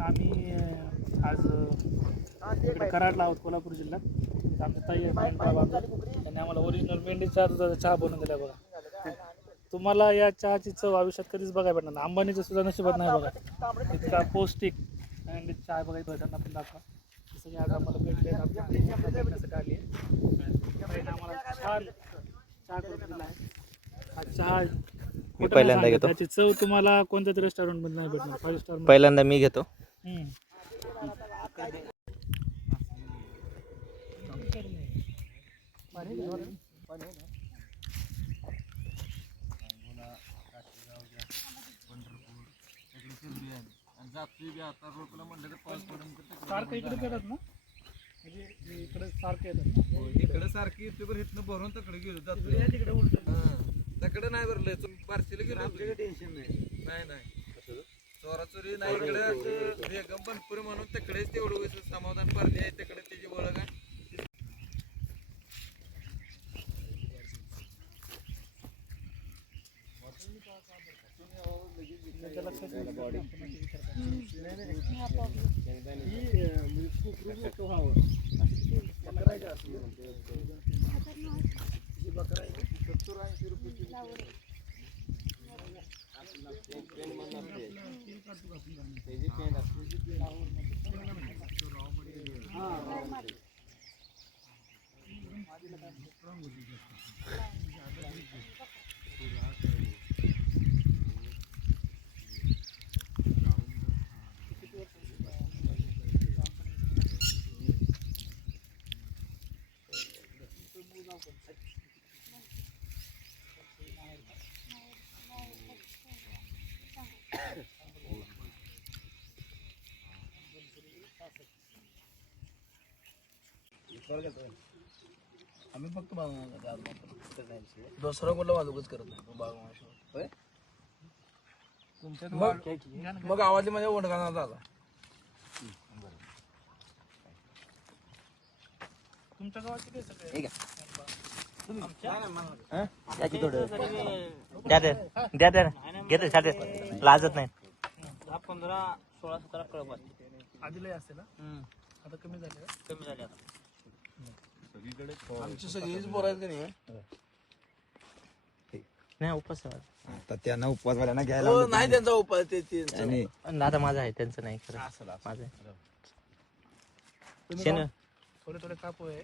आम्ही आज इकडे कराडला आहोत कोल्हापूर जिल्ह्यात. आमच्या ताई आहेत, बांधव. त्यांनी आम्हाला ओरिजिनल मेंढीचा दुधाचा चहा बनवून दिला बघा. तुम्हाला या चहाची चव आयुष्यात कधीच बघायला भेटणार नाही. अंबानीचं सुद्धा नशिबात नाही बघा. इतका पौष्टिक मेंढी चहा बघायचं त्यांना पण दाखवा. जसं की आज आम्हाला भेटले आमच्या भेटण्यासाठी आली आहे. ताईनं आम्हाला छान चहा करून दिला आहे. हा चहा नाही पहिल्यांदा. घेतो. त्याची चव तुम्हाला कोणत्याच रेस्टॉरंटमध्ये नाही भेटणार. फाईव्ह स्टार पहिल्यांदा मी घेतो. सारखं इकडे येतात ना म्हणजे इकडे सारखे येतात ना इकडे सारखी येते बरं इथनं भरून तकडे गेलो जातो. तिकडे उलट. तकडे नाही भरलं बारशीला गेलो टेन्शन नाही नाही. नाही नाही इकडं असं बेगम बनपुरी म्हणून तिकडेच तेवढं वयचं समाधान पारली आहे तिकडे त्याची ओळख आहे बकरा आहे सत्तर ऐंशी रुपये असे विचार करतो. ही, अं, म्हणजे खूप रुजू व्हावं. अशी ती बकरा आहे का असली? ही बकरा आहे का? सत्तर ऐंशी रुपयाची आम्ही फक्त दुसरा कोणला वाजवच करत नाही बाग मग मग गावातली माझ्या झाला तुमच्या सगळे? द्या द्या. द्या द्या. घेते छाटे लाजत नाही. दहा पंधरा सोळा सतरा कळप आधी लय असते ना? आता कमी झाले. का? कमी झाले आता. आमची सगळीच बोलायचं नाही नाही उपास आता त्यांना उपवासवाल्यांना घ्यायला हो, नाही त्यांचा उपाय ते ते आणि आता माझं आहे त्यांचं नाही खरं. माझं आहे. शेण. थोडे थोडे कापू आहे